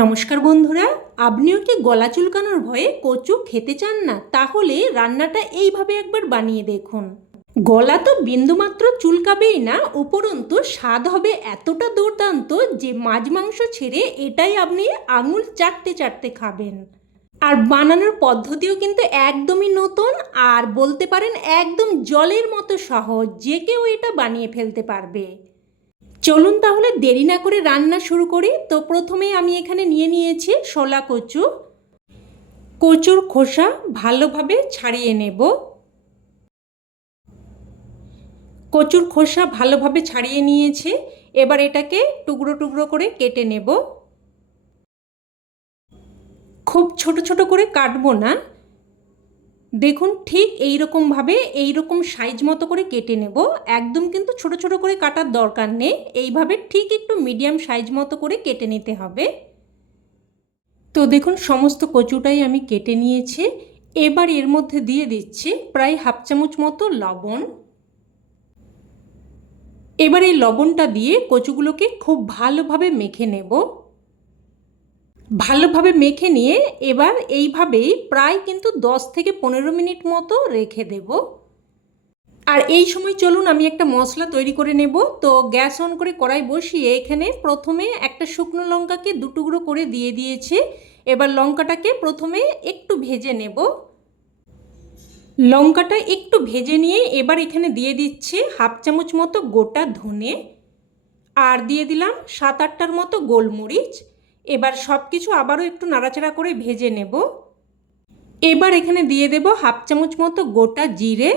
নমস্কার বন্ধুরা, আপনিও কি গলা চুলকানোর ভয়ে কচু খেতে চান না? তাহলে রান্নাটা এইভাবে একবার বানিয়ে দেখুন। গলা তো বিন্দুমাত্র চুলকাবেই না, উপরন্তু স্বাদ হবে এতটা দুর্দান্ত যে মাছ মাংস ছেড়ে এটাই আপনি আঙুল চাটতে চাটতে খাবেন। আর বানানোর পদ্ধতিও কিন্তু একদমই নতুন আর বলতে পারেন একদম জলের মতো সহজ, যে কেউ এটা বানিয়ে ফেলতে পারবে। চলুন তাহলে দেরি না করে রান্না শুরু করি। তো প্রথমে আমি এখানে নিয়ে নিয়েছি শোলা কচু। কচুর খোসা ভালোভাবে ছাড়িয়ে নেব। কচুর খোসা ভালোভাবে ছাড়িয়ে নিয়েছে। এবার এটাকে টুকরো টুকরো করে কেটে নেব। খুব ছোট ছোট করে কাটবো না। দেখুন, ঠিক এই রকমভাবে এই রকম সাইজ মতো করে কেটে নেব। একদম কিন্তু ছোট ছোট করে কাটার দরকার নেই। এইভাবে ঠিক একটু মিডিয়াম সাইজ মতো করে কেটে নিতে হবে। তো দেখুন, সমস্ত কচুটাই আমি কেটে নিয়েছি। এবার এর মধ্যে দিয়ে দিচ্ছি প্রায় হাফ চামচ মতো লবণ। এবার এই লবণটা দিয়ে কচুগুলোকে খুব ভালোভাবে মেখে নেব। ভালোভাবে মেখে নিয়ে এবার এইভাবেই প্রায় কিন্তু 10 থেকে পনেরো মিনিট মতো রেখে দেব। আর এই সময় চলুন আমি একটা মশলা তৈরি করে নেব। তো গ্যাস অন করে কড়াই বসিয়ে এখানে প্রথমে একটা শুকনো লঙ্কাকে দুটুকরো করে দিয়ে দিয়েছে। এবার লঙ্কাটাকে প্রথমে একটু ভেজে নেব। লঙ্কাটা একটু ভেজে নিয়ে এবার এখানে দিয়ে দিচ্ছে হাফ চামচ মতো গোটা ধনে। আর দিয়ে দিলাম সাত আটটার মতো গোলমরিচ। এবার সব কিছু আবারও একটু নাড়াচাড়া করে ভেজে নেব। এবার এখানে দিয়ে দেব হাফ চামচ মতো গোটা জিরে।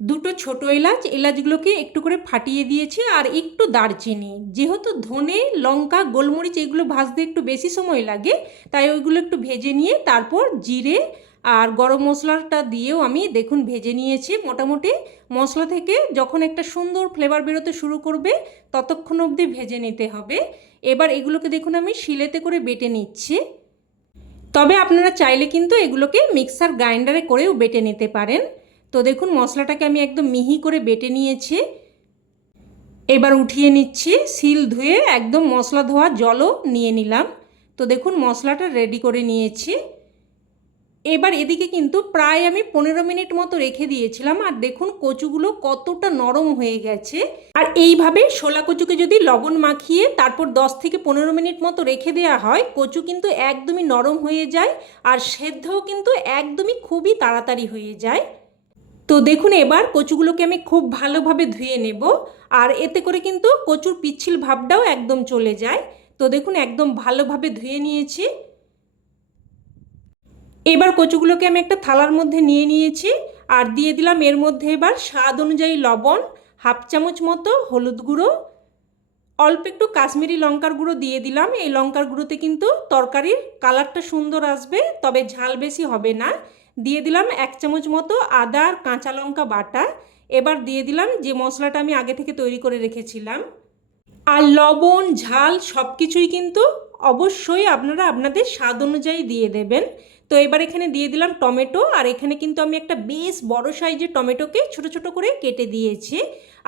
দুটো ছোট এলাচ, এলাচগুলোকে একটু করে ফাটিয়ে দিয়েছি আর একটু দারচিনি। যেহেতু ধনে, লঙ্কা, গোলমরিচ, এগুলো ভাজতে একটু বেশি সময় লাগে, তাই ওইগুলো একটু ভেজে নিয়ে তারপর জিরে আর গরম মশলাটা দিয়েও আমি দেখুন ভেজে নিয়েছি। মোটামুটি মশলা থেকে যখন একটা সুন্দর ফ্লেভার বেরোতে শুরু করবে, ততক্ষণ অবধি ভেজে নিতে হবে। এবার এগুলোকে দেখুন আমি শিলেতে করে বেটে নিচ্ছি। তবে আপনারা চাইলে কিন্তু এগুলোকে মিক্সার গ্রাইন্ডারে করেও বেটে নিতে পারেন। তো দেখুন মশলাটাকে আমি একদম মিহি করে বেটে নিয়েছি। এবার উঠিয়ে নিচ্ছি, শিল ধুয়ে একদম মশলা ধোয়া জলও নিয়ে নিলাম। তো দেখুন মশলাটা রেডি করে নিয়েছি। এবার এদিকে কিন্তু প্রায় আমি পনেরো মিনিট মতো রেখে দিয়েছিলাম, আর দেখুন কচুগুলো কতটা নরম হয়ে গেছে। আর এইভাবে শোলা কচুকে যদি লবণ মাখিয়ে তারপর দশ থেকে পনেরো মিনিট মতো রেখে দেওয়া হয়, কচু কিন্তু একদমই নরম হয়ে যায়, আর সেদ্ধও কিন্তু একদমই খুবই তাড়াতাড়ি হয়ে যায়। তো দেখুন এবার কচুগুলোকে আমি খুব ভালোভাবে ধুয়ে নেব, আর এতে করে কিন্তু কচুর পিচ্ছিল ভাবটাও একদম চলে যায়। তো দেখুন একদম ভালোভাবে ধুয়ে নিয়েছি। এবার কচুগুলোকে আমি একটা থালার মধ্যে নিয়ে নিয়েছি আর দিয়ে দিলাম এর মধ্যে এবার স্বাদ অনুযায়ী লবণ, হাফ চামচ মতো হলুদ গুঁড়ো, অল্প একটু কাশ্মীরি লঙ্কার গুঁড়ো দিয়ে দিলাম। এই লঙ্কার গুঁড়োতে কিন্তু তরকারির কালারটা সুন্দর আসবে, তবে ঝাল বেশি হবে না। দিয়ে দিলাম এক চামচ মতো আদা আর কাঁচা লঙ্কা বাটা। এবার দিয়ে দিলাম যে মশলাটা আমি আগে থেকে তৈরি করে রেখেছিলাম। আর লবণ, ঝাল সব কিছুই কিন্তু অবশ্যই আপনারা আপনাদের স্বাদ অনুযায়ী দিয়ে দেবেন। তো এবার এখানে দিয়ে দিলাম টমেটো, আর এখানে কিন্তু আমি একটা বেশ বড় সাইজের টমেটোকে ছোট ছোট করে কেটে দিয়েছি।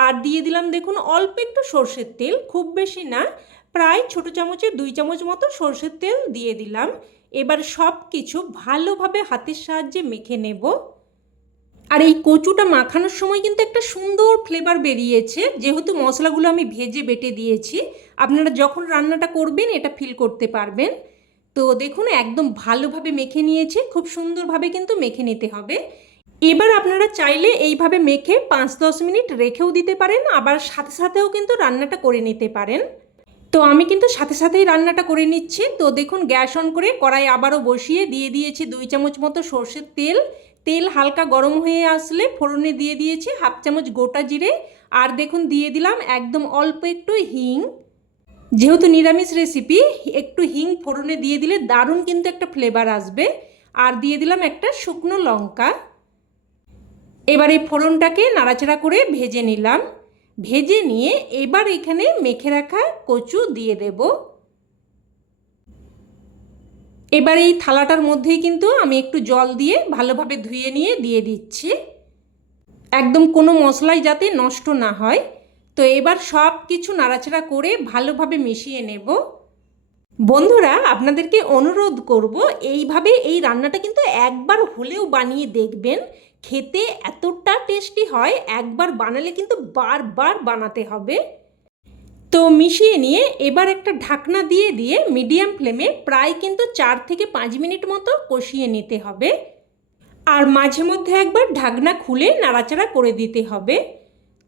আর দিয়ে দিলাম দেখুন অল্প একটু সর্ষের তেল, খুব বেশি না, প্রায় ছোট চামচে দুই চামচ মতো সর্ষের তেল দিয়ে দিলাম। এবার সব কিছু ভালোভাবে হাতের সাহায্যে মেখে নেব। আর এই কচুটা মাখানোর সময় কিন্তু একটা সুন্দর ফ্লেভার বেরিয়েছে, যেহেতু মশলাগুলো আমি ভেজে বেটে দিয়েছি। আপনারা যখন রান্নাটা করবেন, এটা ফিল করতে পারবেন। তো দেখুন, একদম ভালোভাবে মেখে নিয়েছে, খুব সুন্দরভাবে কিন্তু মেখে নিতে হবে। এবার আপনারা চাইলে এইভাবে মেখে পাঁচ দশ মিনিট রেখেও দিতে পারেন, আবার সাথে সাথেও কিন্তু রান্নাটা করে নিতে পারেন। তো আমি কিন্তু সাথে সাথেই রান্নাটা করে নিচ্ছি। তো দেখুন, গ্যাস অন করে কড়াই আবারও বসিয়ে দিয়ে দিয়েছি দুই চামচ মতো সর্ষের তেল। তেল হালকা গরম হয়ে আসলে ফোড়নে দিয়ে দিয়েছি হাফ চামচ গোটা জিরে। আর দেখুন, দিয়ে দিলাম একদম অল্প একটু হিং। যেহেতু নিরামিষ রেসিপি একটু হিং ফোড়নে দিয়ে দিলে দারুণ কিন্তু একটা ফ্লেভার আসবে। আর দিয়ে দিলাম একটা শুকনো লঙ্কা। এবার এই ফোড়নটাকে নাড়াচাড়া করে ভেজে নিলাম। ভেজে নিয়ে এবার এখানে মেখে রাখা কচু দিয়ে দেব। এবার এই থালাটার মধ্যেই কিন্তু আমি একটু জল দিয়ে ভালোভাবে ধুয়ে নিয়ে দিয়ে দিচ্ছি। একদম কোনো মশলাই যাতে নষ্ট না হয়। তো এবার সব কিছু নাড়াচাড়া করে ভালোভাবে মিশিয়ে নেব। বন্ধুরা, আপনাদেরকে অনুরোধ করব, এইভাবে এই রান্নাটা কিন্তু একবার হলেও বানিয়ে দেখবেন। খেতে এতটা টেস্টি হয়, একবার বানালে কিন্তু বারবার বানাতে হবে। তো মিশিয়ে নিয়ে এবার একটা ঢাকনা দিয়ে দিয়ে মিডিয়াম ফ্লেমে প্রায় কিন্তু চার থেকে পাঁচ মিনিট মতো কষিয়ে নিতে হবে। আর মাঝে মধ্যে একবার ঢাকনা খুলে নাড়াচাড়া করে দিতে হবে।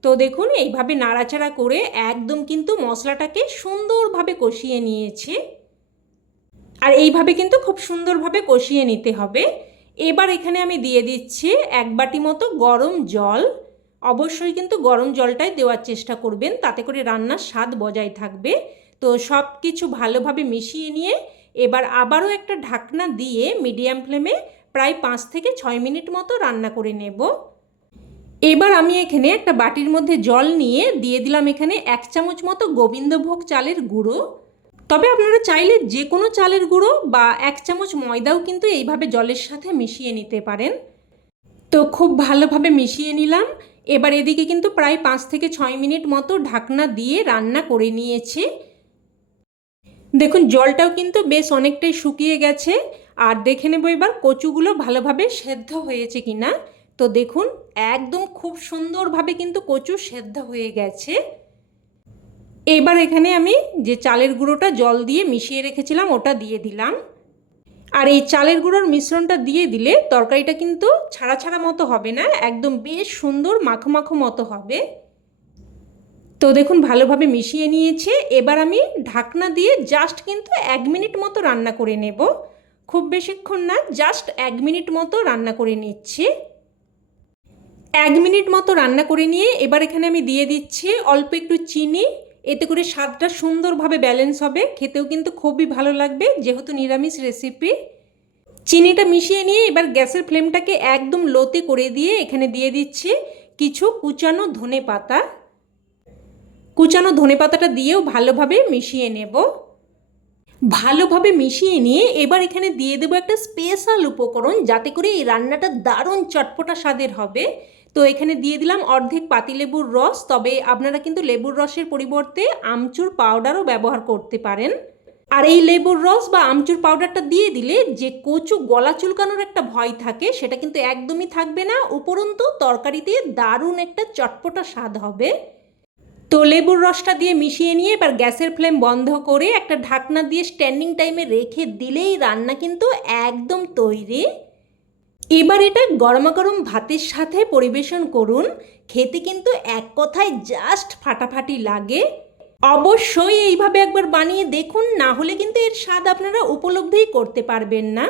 তো দেখুন, এইভাবে নাড়াচাড়া করে একদম কিন্তু মশলাটাকে সুন্দরভাবে কষিয়ে নিয়েছে। আর এইভাবে কিন্তু খুব সুন্দরভাবে কষিয়ে নিতে হবে। এবার এখানে আমি দিয়ে দিচ্ছি এক বাটি মতো গরম জল। অবশ্যই কিন্তু গরম জলটাই দেওয়ার চেষ্টা করবেন, তাতে করে রান্নার স্বাদ বজায় থাকবে। তো সব কিছু ভালোভাবে মিশিয়ে নিয়ে এবার আবারও একটা ঢাকনা দিয়ে মিডিয়াম ফ্লেমে প্রায় পাঁচ থেকে ছয় মিনিট মতো রান্না করে নেব। এবার আমি এখানে একটা বাটির মধ্যে জল নিয়ে দিয়ে দিলাম এখানে এক চামচ মতো গোবিন্দভোগ চালের গুঁড়ো। তবে আপনারা চাইলে যে কোনো চালের গুঁড়ো বা এক চামচ ময়দাও কিন্তু এইভাবে জলের সাথে মিশিয়ে নিতে পারেন। তো খুব ভালোভাবে মিশিয়ে নিলাম। এবার এদিকে কিন্তু প্রায় পাঁচ থেকে ছয় মিনিট মতো ঢাকনা দিয়ে রান্না করে নিয়েছে। দেখুন, জলটাও কিন্তু বেশ অনেকটাই শুকিয়ে গেছে। আর দেখে নেব এবার কচুগুলো ভালোভাবে সেদ্ধ হয়েছে কিনা। তো দেখুন, একদম খুব সুন্দরভাবে কিন্তু কচু সেদ্ধ হয়ে গেছে। এবার এখানে আমি যে চালের গুঁড়োটা জল দিয়ে মিশিয়ে রেখেছিলাম, ওটা দিয়ে দিলাম। আর এই চালের গুঁড়োর মিশ্রণটা দিয়ে দিলে তরকারিটা কিন্তু ছাড়া ছাড়া মতো হবে না, একদম বেশ সুন্দর মাখো মাখো মতো হবে। তো দেখুন, ভালোভাবে মিশিয়ে নিয়েছে। এবার আমি ঢাকনা দিয়ে জাস্ট কিন্তু এক মিনিট মতো রান্না করে নেব। খুব বেশিক্ষণ না, জাস্ট এক মিনিট মতো রান্না করে নিচ্ছি। এক মিনিট মতো রান্না করে নিয়ে এবার এখানে আমি দিয়ে দিচ্ছি অল্প একটু চিনি। এতে করে স্বাদটা সুন্দরভাবে ব্যালেন্স হবে। খেতেও কিন্তু খুবই ভালো লাগবে, যেহেতু নিরামিষ রেসিপি চিনিটা মিশিয়ে নিয়ে এবার গ্যাসের ফ্লেমটাকে একদম লোতে করে দিয়ে এখানে দিয়ে দিচ্ছি কিছু কুচানো ধনে পাতা। কুচানো ধনে পাতাটা দিয়েও ভালোভাবে মিশিয়ে নেব। ভালোভাবে মিশিয়ে নিয়ে এবার এখানে দিয়ে দেবো একটা স্পেশাল উপকরণ, যাতে করে এই রান্নাটা দারুণ চটপটা স্বাদের হবে। তো এখানে দিয়ে দিলাম অর্ধেক পাতিলেবুর রস, তবে আপনারা কিন্তু লেবুর রসের পরিবর্তে আমচুর পাউডারও ব্যবহার করতে পারেন। আর এই লেবুর রস বা আমচুর পাউডারটা দিয়ে দিলে যে কচু গলা চুলকানোর একটা ভয় থাকে, সেটা কিন্তু একদমই থাকবে না। উপরন্তু তরকারিতে দারুণ একটা চটপটা স্বাদ হবে। তো লেবুর রসটা দিয়ে মিশিয়ে নিয়ে এবার গ্যাসের ফ্লেম বন্ধ করে একটা ঢাকনা দিয়ে স্ট্যান্ডিং টাইমে রেখে দিলেই রান্না কিন্তু একদম তৈরি। এবার এটা গরমা গরম ভাতের সাথে পরিবেশন করুন। খেতে কিন্তু এক কথায় জাস্ট ফাটাফাটি লাগে। অবশ্যই এইভাবে একবার বানিয়ে দেখুন, না হলে কিন্তু এর স্বাদ আপনারা উপলব্ধিই করতে পারবেন না।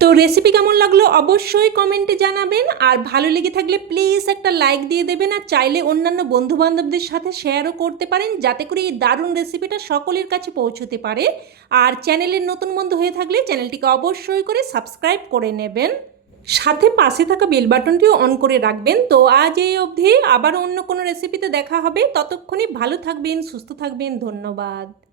তো রেসিপি কেমন লাগল অবশ্যই কমেন্টে জানাবেন। আর ভালো লেগে থাকলে প্লিজ একটা লাইক দিয়ে দেবেন। আর চাইলে অন্যান্য বন্ধু বান্ধবদের সাথে শেয়ারও করতে পারেন, যাতে করে এই দারুণ রেসিপিটা সকলের কাছে পৌঁছতে পারে। আর চ্যানেলের নতুন বন্ধু হয়ে থাকলে চ্যানেলটিকে অবশ্যই করে সাবস্ক্রাইব করে নেবেন। সাথে পাশে থাকা বেল বাটনটিও অন করে রাখবেন। তো আজ এই অবধি আবার অন্য কোনো রেসিপিতে দেখা হবে। ততক্ষণে ভালো থাকবেন, সুস্থ থাকবেন। ধন্যবাদ।